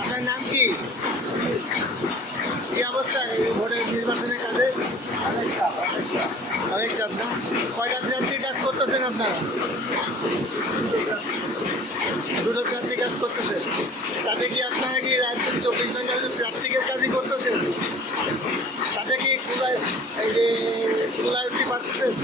আপনার নাম কি? কি অবস্থা এই ভোটের নির্বাচনের কাজে? অনেক চাপ না কয়টা প্রার্থী কাজ করতেছেন আপনারা? দুটো প্রার্থী কাজ করতেছেন। তাতে কি আপনারা কি রাজ্যের চব্বিশ ঘণ্টা প্রার্থীকের কাজই করতেছেন? তাতে কি এই যে マシュクです。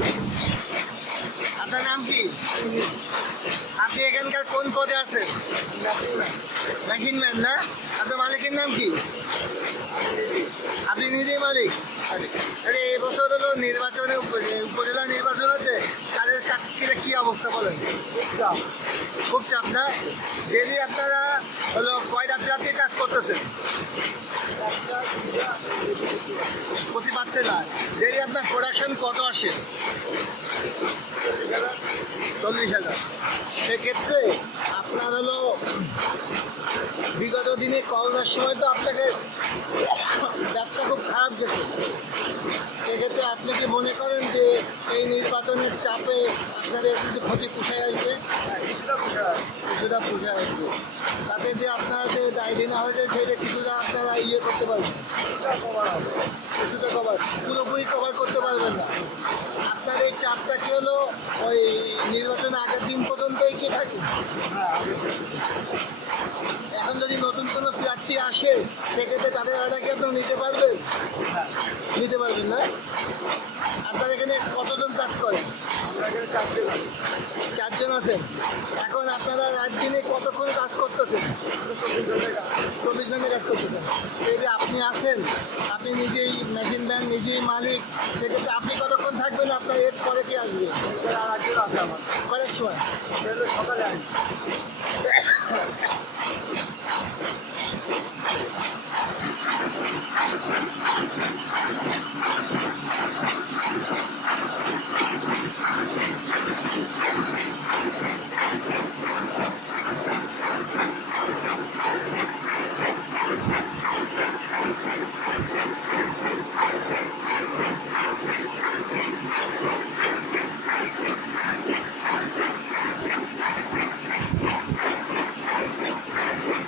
Thank you. আপনার নাম কি? আপনি এখানকার কোন পদে আছেন? মেশিন ম্যান না? আপনার মালিকের নাম কি? আপনি নিজেই মালিক? আরে এবছর হলো নির্বাচনে উপ- উপজেলা নির্বাচন হচ্ছে। কাজের চাকরির কি অবস্থা বলেন? খুব চাপ না? যদি আপনারা হলো কয়টা প্রার্থী কাজ করতেছেন? প্রতি পাচ্ছে না। যদি আপনার প্রোডাকশন কত আসে? চল্লিশ হাজার। সেক্ষেত্রে আপনার হলো, বিগত দিনে করোনার সময় তো আপনাকে ব্যবসা খুব খারাপ গেছে। সেক্ষেত্রে আপনি কি মনে করেন যে এই নির্বাচনের চাপে আপনাদের কিছু ক্ষতি পুষায় আসবে? কিছুটা পুষায় আসবে। তাতে যে আপনারা যে দায় দেওয়া হয়েছে, সেটা কিছুটা ইয়ে করতে পারবেন কভার। পুরোপুরি কভার করতে পারবেন না। আপনার এই চাপটা কি হলো? ওই নির্বাচন আগের দিন পর্যন্তই কি থাকে? এখন যদি নতুন কোনো প্রার্থী আসে, সেক্ষেত্রে তাদের ভাড়া কি আপনারা নিতে পারবেন? নিতে পারবেন না? আপনার এখানে কতজন কাজ করেন চারজন আছেন এখন আপনারা রাত দিনে কতক্ষণ কাজ করতেছেন চব্বিশ জনের কাজ করতেছেন এই যে আপনি আছেন আপনি নিজেই মেশিন ম্যান নিজেই মালিক সেক্ষেত্রে আপনি কতক্ষণ থাকবেন আপনার এর পরে কি আসবে আর কয়েক সময় সকালে আসবে questions.